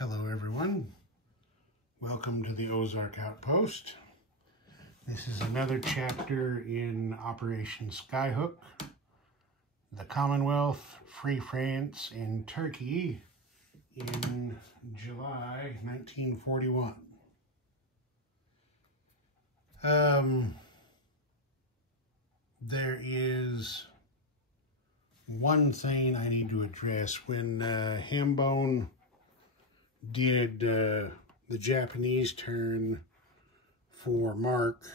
Hello everyone, welcome to the Ozark Outpost. This is another chapter in Operation Skyhook, the Commonwealth, Free France, and Turkey in July 1941. There is one thing I need to address. When Hambone did the Japanese turn for Mark,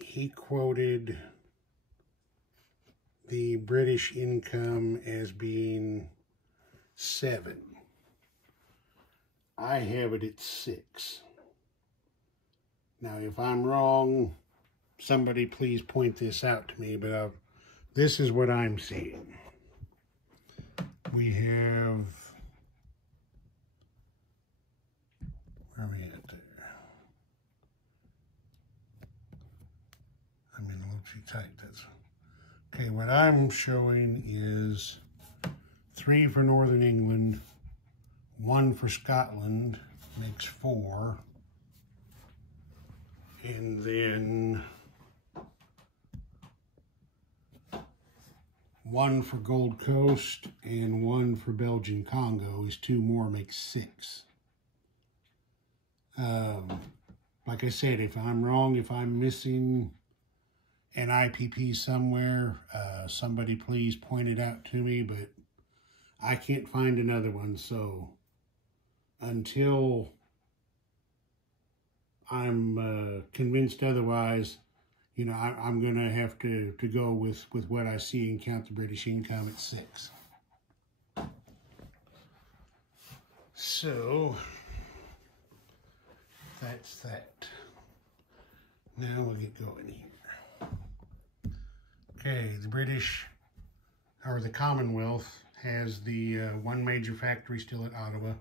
he quoted the British income as being 7. I have it at 6. Now, if I'm wrong, somebody please point this out to me, but this is what I'm seeing. We have, where are we at there? I'm in a little too tight. Okay, what I'm showing is 3 for Northern England, 1 for Scotland, makes 4. And then 1 for Gold Coast and 1 for Belgian Congo is 2 more, makes 6. Like I said, if I'm wrong, if I'm missing an IPP somewhere, somebody please point it out to me, but I can't find another one. So until I'm convinced otherwise, you know, I'm going to have to go with what I see and count the British income at 6. So that's that. Now we'll get going here. Okay, the British, or the Commonwealth, has the one major factory still at Ottawa.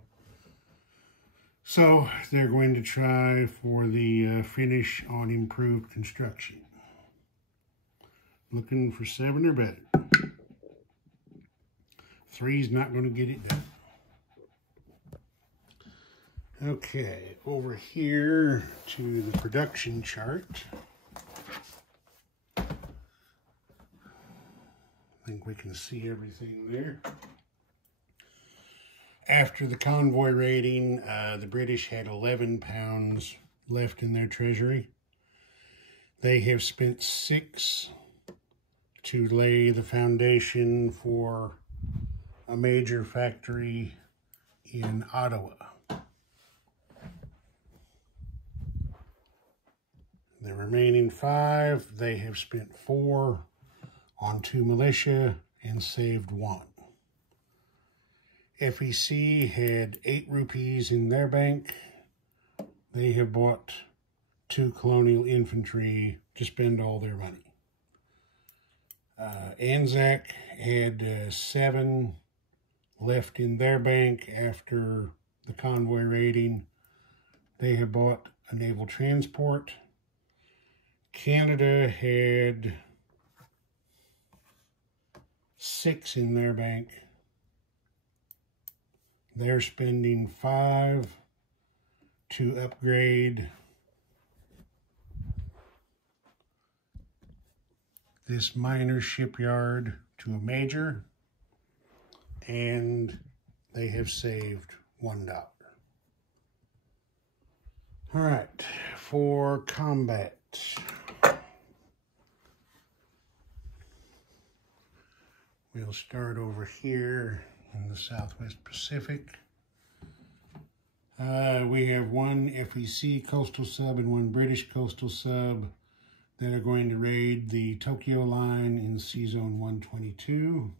So they're going to try for the finish on improved construction. Looking for 7 or better. 3's not going to get it done. Okay, over here to the production chart. I think we can see everything there. After the convoy raiding, the British had 11 pounds left in their treasury. They have spent 6 to lay the foundation for a major factory in Ottawa. The remaining 5, they have spent 4 on 2 militia and saved 1. FEC had 8 rupees in their bank. They have bought 2 colonial infantry to spend all their money. Anzac had 7 left in their bank after the convoy raiding. They have bought a naval transport. Canada had 6 in their bank. They're spending 5 to upgrade this minor shipyard to a major, and they have saved $1. All right, for combat. We'll start over here in the Southwest Pacific. We have 1 FEC coastal sub and 1 British coastal sub that are going to raid the Tokyo line in Sea Zone 122.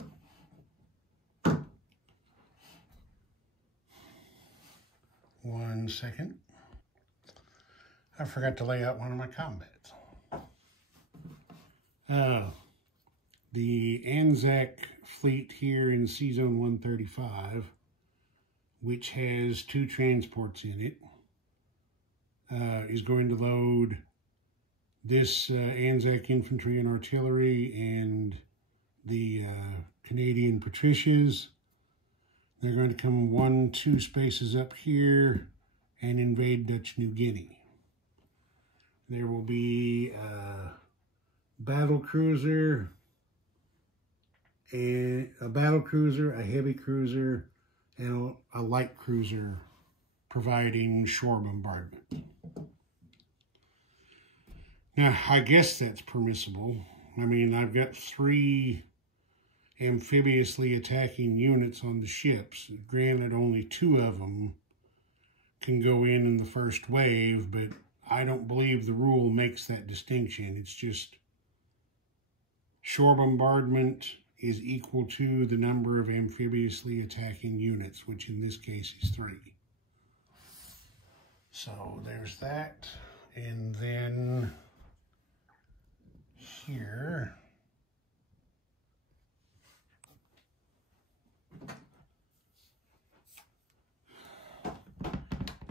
One second. I forgot to lay out one of my combats. The Anzac fleet here in Sea Zone 135, which has 2 transports in it, is going to load this Anzac infantry and artillery and the Canadian Patricias. They're going to come 1-2 spaces up here and invade Dutch New Guinea. There will be a battle cruiser, a heavy cruiser, and a light cruiser providing shore bombardment. Now, I guess that's permissible. I mean, I've got 3 amphibiously attacking units on the ships. Granted, only 2 of them can go in the first wave, but I don't believe the rule makes that distinction. It's just shore bombardment is equal to the number of amphibiously attacking units, which in this case is 3. So there's that. And then here,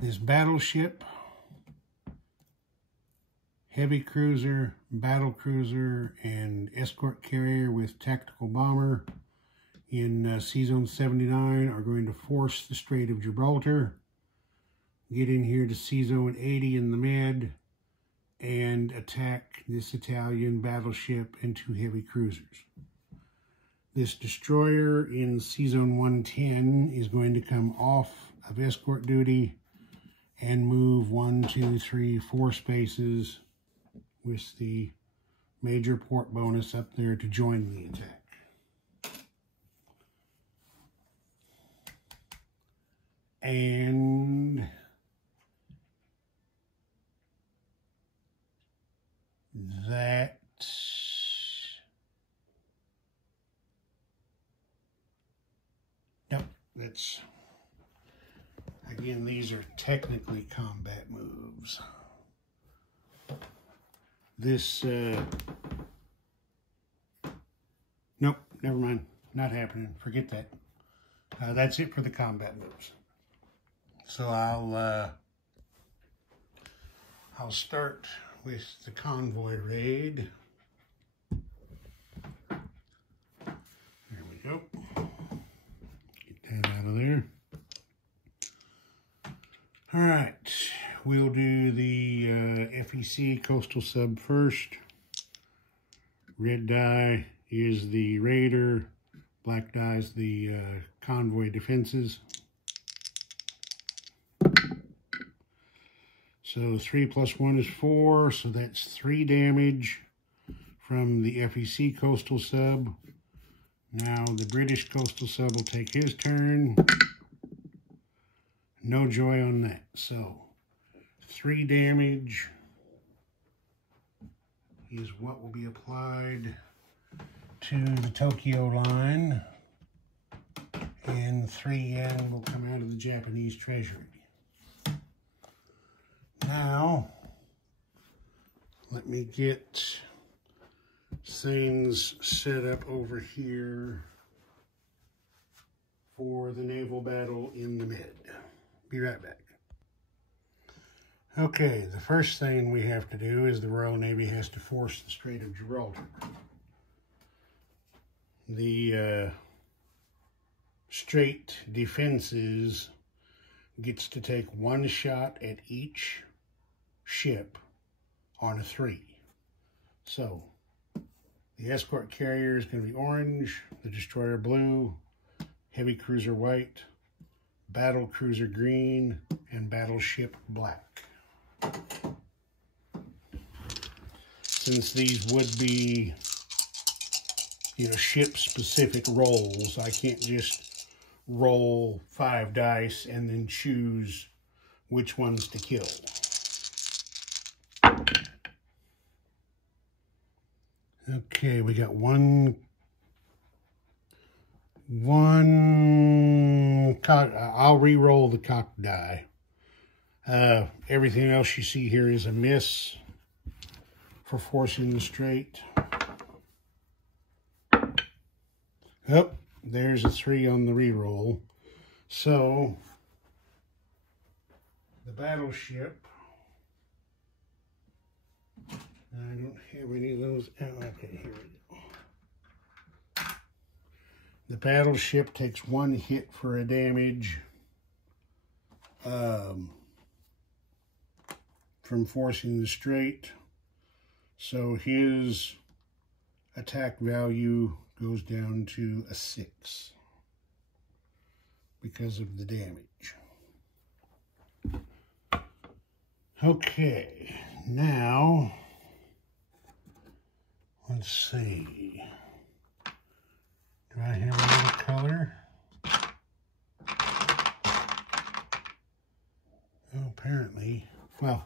this battleship, heavy cruiser, battle cruiser, and escort carrier with tactical bomber in Sea Zone 79 are going to force the Strait of Gibraltar, get in here to Sea Zone 80 in the Med, and attack this Italian battleship and 2 heavy cruisers. This destroyer in Sea Zone 110 is going to come off of escort duty and move 1, 2, 3, 4 spaces with the major port bonus up there to join the attack. And that that's, again, these are technically combat moves. This, nope, never mind, not happening, forget that. That's it for the combat moves. So I'll start with the convoy raid. There we go. Get that out of there. All right, we'll do the FEC coastal sub first. Red die is the raider, black die is the convoy defenses. So 3 + 1 is 4, so that's 3 damage from the FEC coastal sub. Now the British coastal sub will take his turn. No joy on that. So 3 damage is what will be applied to the Tokyo line, and 3 yen will come out of the Japanese treasury. Now, let me get things set up over here for the naval battle in the Med. Be right back. Okay, the first thing we have to do is the Royal Navy has to force the Strait of Gibraltar. The Strait defenses gets to take 1 shot at each ship on a 3. So the escort carrier is going to be orange, the destroyer blue, heavy cruiser white, battle cruiser green, and battleship black. Since these would be, ship-specific rolls, I can't just roll 5 dice and then choose which ones to kill. Okay, we got one cock. I'll re-roll the cock die. Everything else you see here is a miss for forcing the Strait. Oh, there's a 3 on the re-roll. So the battleship, I don't have any of those. Oh, okay, here we go. The battleship takes 1 hit for a damage from forcing the strait. So his attack value goes down to a 6 because of the damage. Okay, now let's see. Do I have another color? Oh, apparently. Well,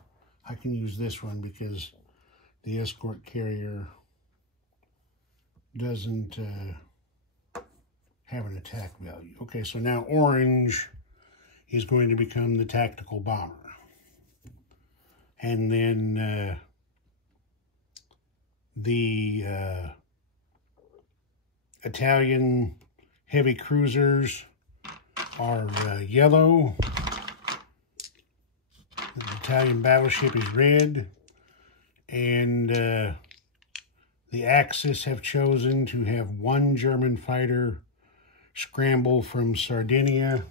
I can use this one because the escort carrier doesn't have an attack value. Okay, so now orange is going to become the tactical bomber. And then the Italian heavy cruisers are yellow. The Italian battleship is red. And the Axis have chosen to have 1 German fighter scramble from Sardinia,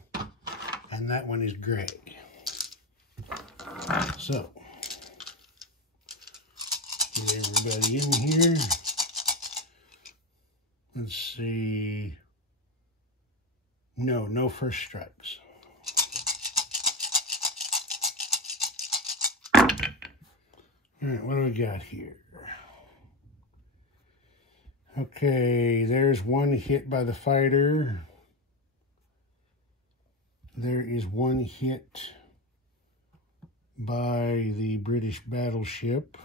and that one is gray. So, get everybody in here. Let's see. No first strikes. All right, what do we got here? Okay, there's 1 hit by the fighter. There is 1 hit by the British battleship.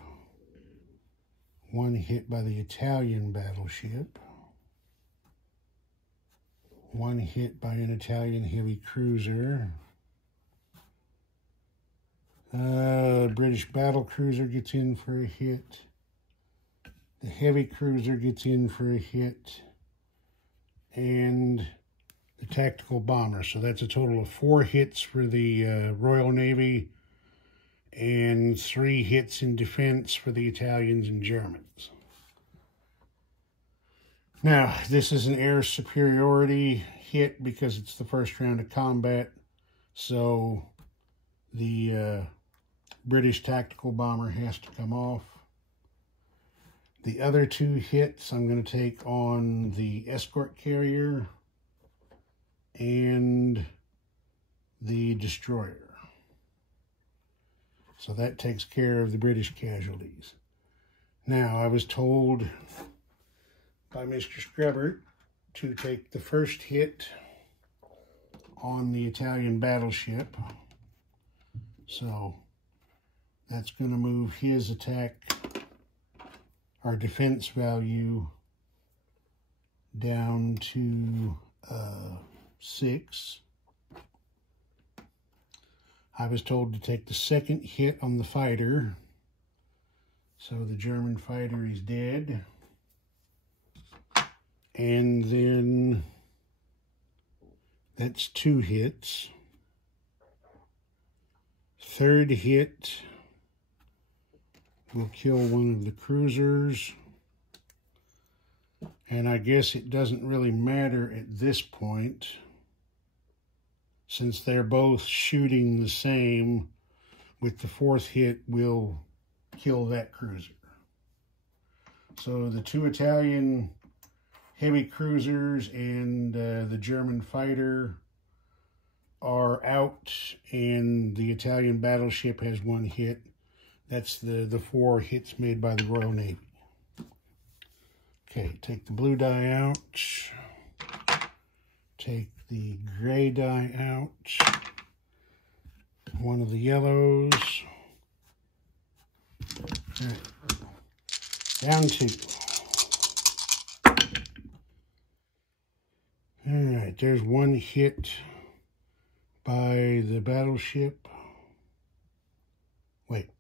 1 hit by the Italian battleship. 1 hit by an Italian heavy cruiser. British battle cruiser gets in for a hit. The heavy cruiser gets in for a hit. And the tactical bomber. So that's a total of 4 hits for the Royal Navy and 3 hits in defense for the Italians and Germans. Now, this is an air superiority hit because it's the first round of combat. So the British tactical bomber has to come off. The other 2 hits I'm going to take on the escort carrier and the destroyer. So that takes care of the British casualties. Now, I was told by Mr. Scrubbert to take the first hit on the Italian battleship. So that's going to move his attack, our defense value, down to 6. I was told to take the second hit on the fighter. So the German fighter is dead. And then that's 2 hits. Third hit will kill 1 of the cruisers. And I guess it doesn't really matter at this point, since they're both shooting the same. With the 4th hit, will kill that cruiser. So the 2 Italian heavy cruisers and the German fighter are out, and the Italian battleship has 1 hit. That's the 4 hits made by the Royal Navy. Okay, take the blue die out. Take the gray die out. 1 of the yellows. All right. Down 2. All right, there's 1 hit by the battleship. Wait,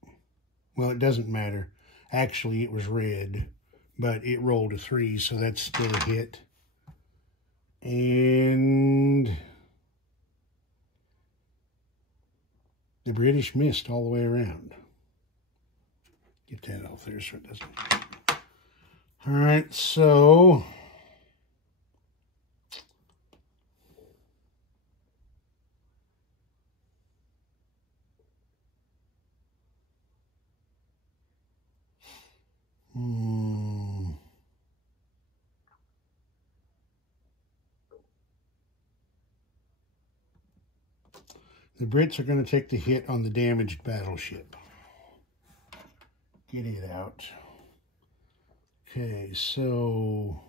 well, it doesn't matter. Actually, it was red, but it rolled a 3, so that's still a hit. And the British missed all the way around. Get that off there so it doesn't. All right, so The Brits are going to take the hit on the damaged battleship. Get it out. Okay, so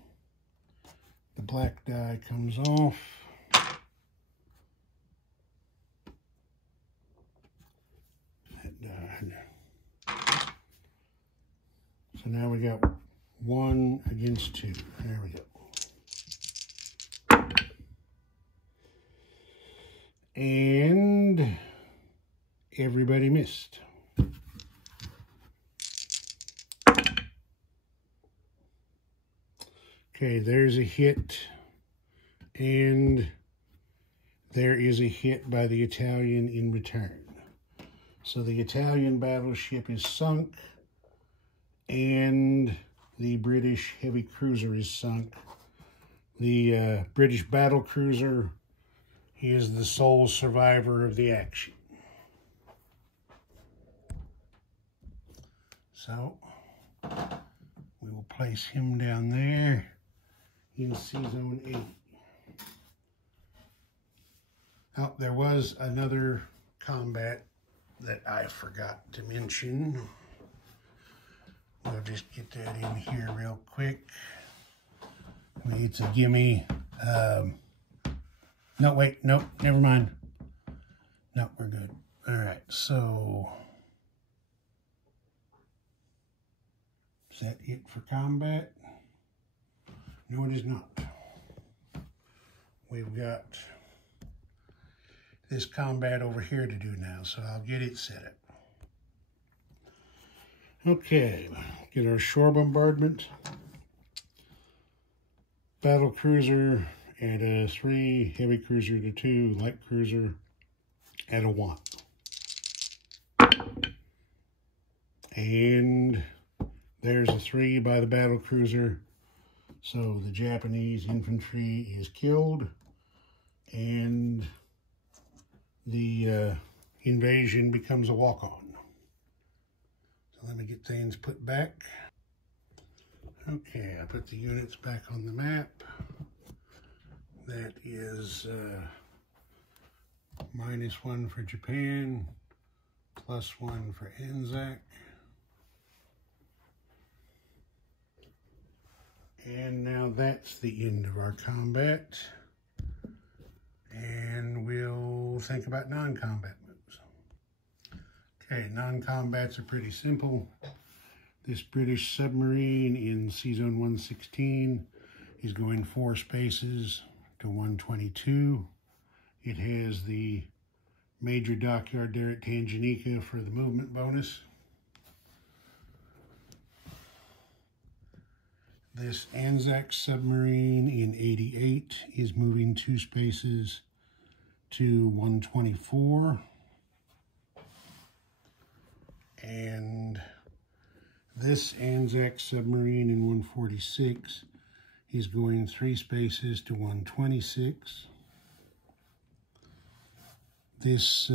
the black die comes off. That died. So now we got 1 against 2. There we go. And everybody missed. Okay, there's a hit, and there is a hit by the Italian in return. So the Italian battleship is sunk, and the British heavy cruiser is sunk. The British battle cruiser is the sole survivor of the action. So we will place him down there in Sea Zone 8. Oh, there was another combat that I forgot to mention. We'll just get that in here real quick. I mean, it's a gimme. No, wait, nope, never mind. No, we're good. All right, so is that it for combat? No, it is not. We've got this combat over here to do now, so I'll get it set up. Okay, get our shore bombardment. Battle cruiser at a 3, heavy cruiser to 2, light cruiser at a 1. And there's a 3 by the battle cruiser. So the Japanese infantry is killed, and the invasion becomes a walk-on. So let me get things put back. Okay, I put the units back on the map. That is -1 for Japan, +1 for Anzac. And now that's the end of our combat. And we'll think about non-combat moves. Okay, non-combats are pretty simple. This British submarine in Sea Zone 116 is going 4 spaces to 122. It has the major dockyard there at Tanganyika for the movement bonus. This Anzac submarine in 88 is moving 2 spaces to 124. And this Anzac submarine in 146 is going 3 spaces to 126. This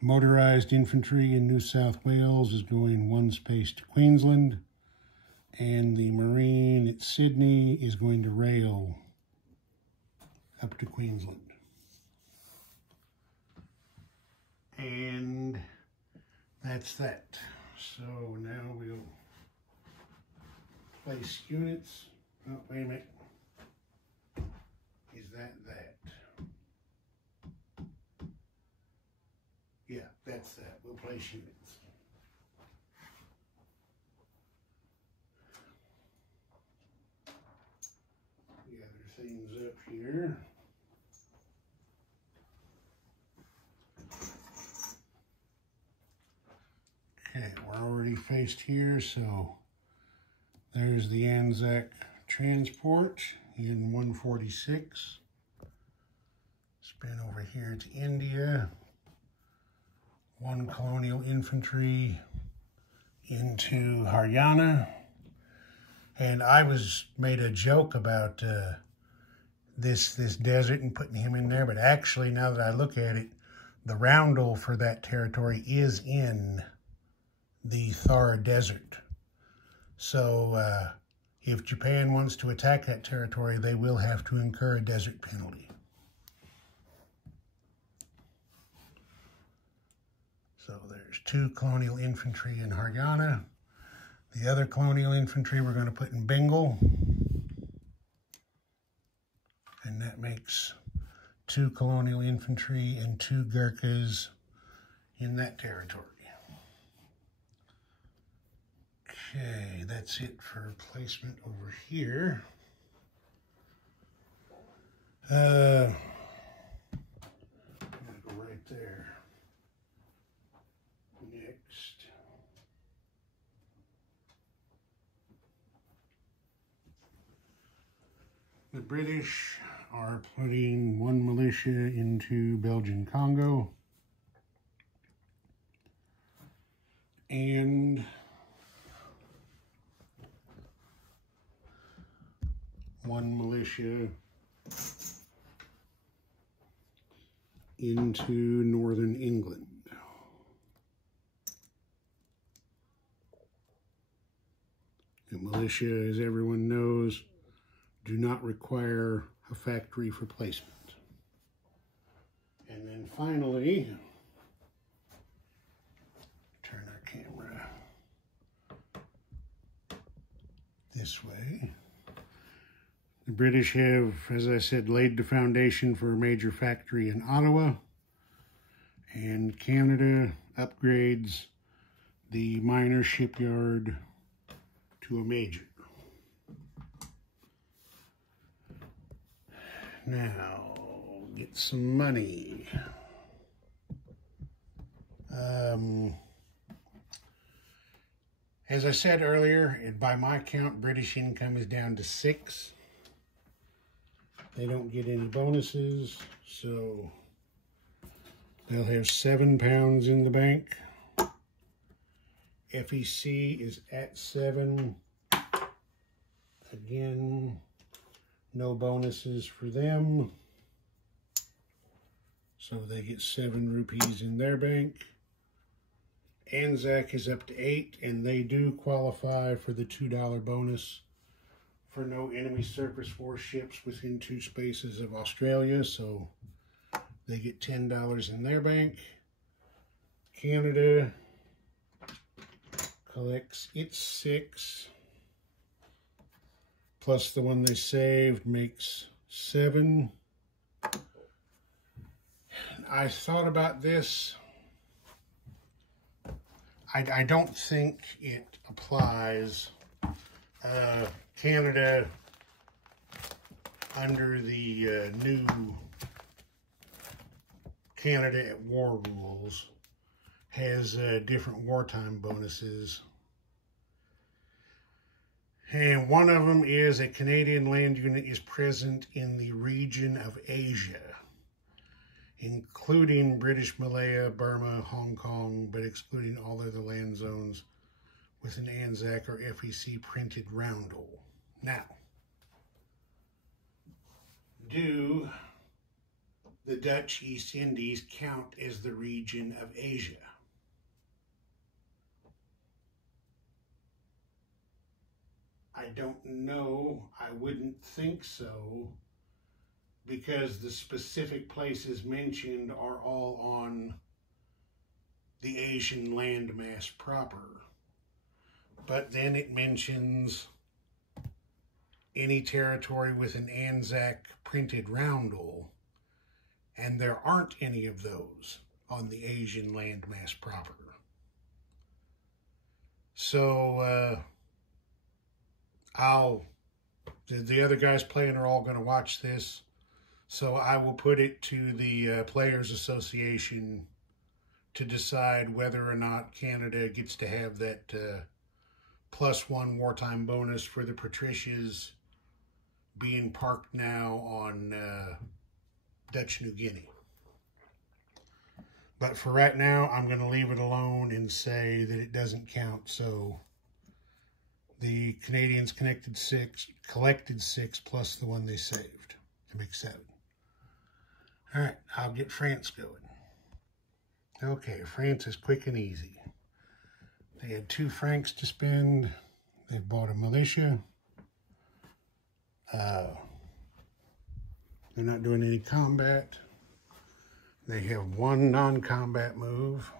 motorized infantry in New South Wales is going 1 space to Queensland. And the Marine at Sydney is going to rail up to Queensland. And that's that. So now we'll place units. Oh, wait a minute. Is that? Yeah, that's that. We'll place units. Things up here. Okay, we're already faced here, so there's the Anzac transport in 146. Spin over here to India. 1 colonial infantry into Haryana. And I made a joke about this desert and putting him in there, but actually, now that I look at it, the roundel for that territory is in the Thar Desert. So if Japan wants to attack that territory, they will have to incur a desert penalty. So there's 2 colonial infantry in Haryana. The other colonial infantry we're going to put in Bengal. And that makes 2 colonial infantry and 2 Gurkhas in that territory. Okay, that's it for placement over here. I'm gonna go right there. Next. The British are putting 1 militia into Belgian Congo. And 1 militia into northern England. The militia, as everyone knows, do not require a factory for placement. And then finally, turn our camera this way. The British have, as I said, laid the foundation for a major factory in Ottawa, and Canada upgrades the minor shipyard to a major. Now, get some money. As I said earlier, by my count, British income is down to 6. They don't get any bonuses, so they'll have £7 in the bank. FEC is at 7. Again, no bonuses for them. So they get 7 rupees in their bank. Anzac is up to 8, and they do qualify for the $2 bonus for no enemy surface warships within 2 spaces of Australia, so they get $10 in their bank. Canada collects its 6, plus the one they saved makes 7. I thought about this. I don't think it applies. Canada, under the new Canada at War rules, has different wartime bonuses. And one of them is a Canadian land unit is present in the region of Asia, including British Malaya, Burma, Hong Kong, but excluding all other land zones with an ANZAC or FEC printed roundel. Now, do the Dutch East Indies count as the region of Asia? I don't know. I wouldn't think so, because the specific places mentioned are all on the Asian landmass proper. But then it mentions any territory with an ANZAC printed roundel, and there aren't any of those on the Asian landmass proper. So the other guys playing are all going to watch this, so I will put it to the Players Association to decide whether or not Canada gets to have that +1 wartime bonus for the Patricias being parked now on Dutch New Guinea. But for right now, I'm going to leave it alone and say that it doesn't count. So the Canadians collected 6 plus the one they saved to make 7. All right, I'll get France going. Okay, France is quick and easy. They had 2 francs to spend. They've bought a militia. They're not doing any combat. They have one non-combat move.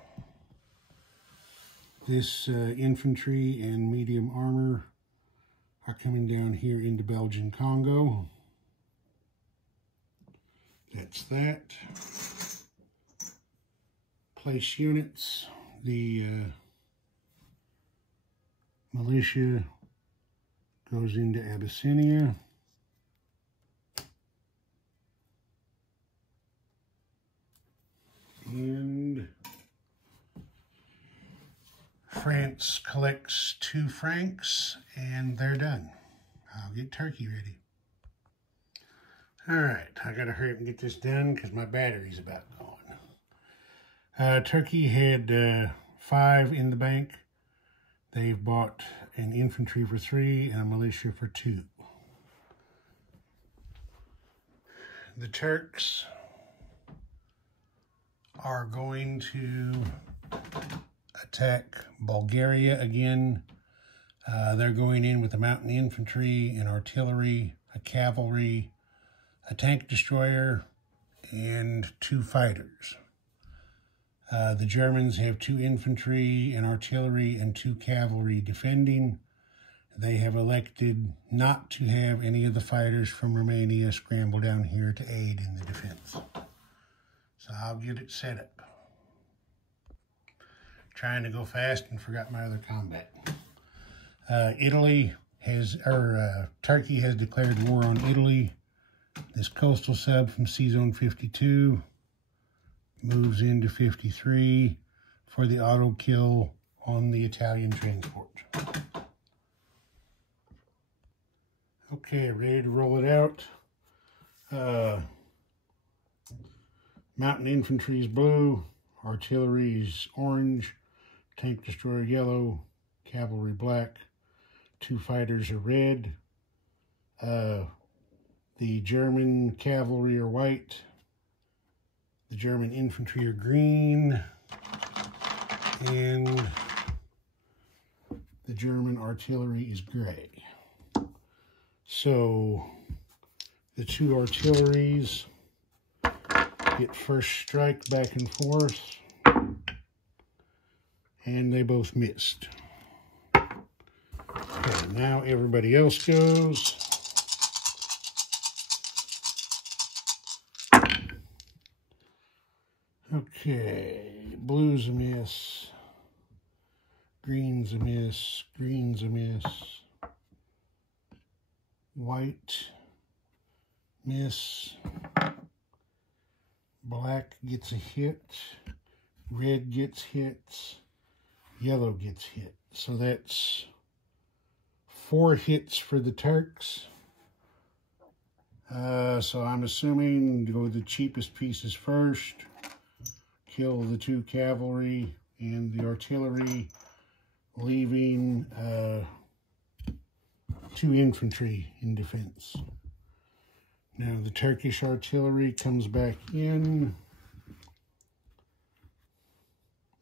This infantry and medium armor are coming down here into Belgian Congo. That's that. Place units. The militia goes into Abyssinia. And France collects 2 francs, and they're done. I'll get turkey ready. All right, I gotta hurry up and get this done because my battery's about gone. Turkey had 5 in the bank. They've bought an infantry for 3 and a militia for 2. The Turks are going to attack Bulgaria again. They're going in with a mountain infantry, an artillery, a cavalry, a tank destroyer, and 2 fighters. The Germans have 2 infantry, an artillery, and 2 cavalry defending. They have elected not to have any of the fighters from Romania scramble down here to aid in the defense. So I'll get it set up. Trying to go fast and forgot my other combat. Turkey has declared war on Italy. This coastal sub from Sea Zone 52 moves into 53 for the auto kill on the Italian transport. Okay, ready to roll it out. Mountain infantry is blue, artillery is orange, tank destroyer yellow, cavalry black, 2 fighters are red. The German cavalry are white. The German infantry are green. And the German artillery is gray. So the 2 artilleries get first strike back and forth, and they both missed. Okay, now everybody else goes. Okay, blue's a miss, green's a miss, green's a miss, white, miss, black gets a hit, red gets hits, yellow gets hit. So that's 4 hits for the Turks. So I'm assuming to go the cheapest pieces first, kill the 2 cavalry and the artillery, leaving 2 infantry in defense. Now the Turkish artillery comes back in.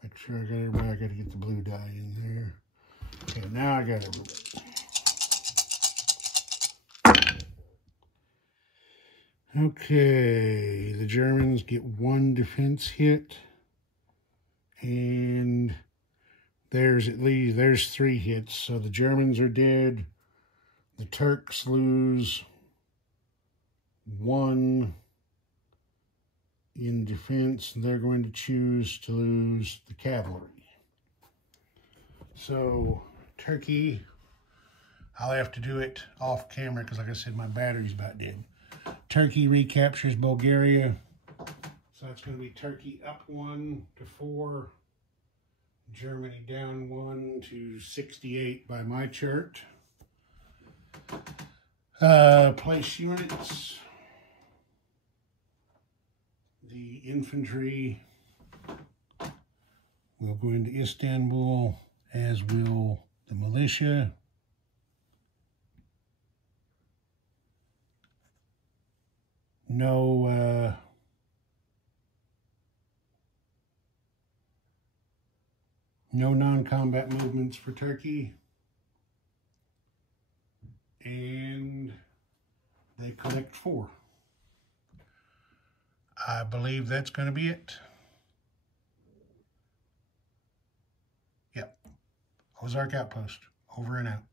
Make sure I got everybody. I got to get the blue dye in there. Okay, now I got everybody. Okay, the Germans get 1 defense hit, and there's 3 hits. So the Germans are dead. The Turks lose 1 in defense. They're going to choose to lose the cavalry. So Turkey, I'll have to do it off camera because, like I said, my battery's about dead. Turkey recaptures Bulgaria. So that's going to be Turkey up 1 to 4. Germany down 1 to 68 by my chart. Place units. The infantry will go into Istanbul, as will the militia. No non-combat movements for Turkey. and they collect 4. I believe that's going to be it. Yep. Ozark Outpost. Over and out.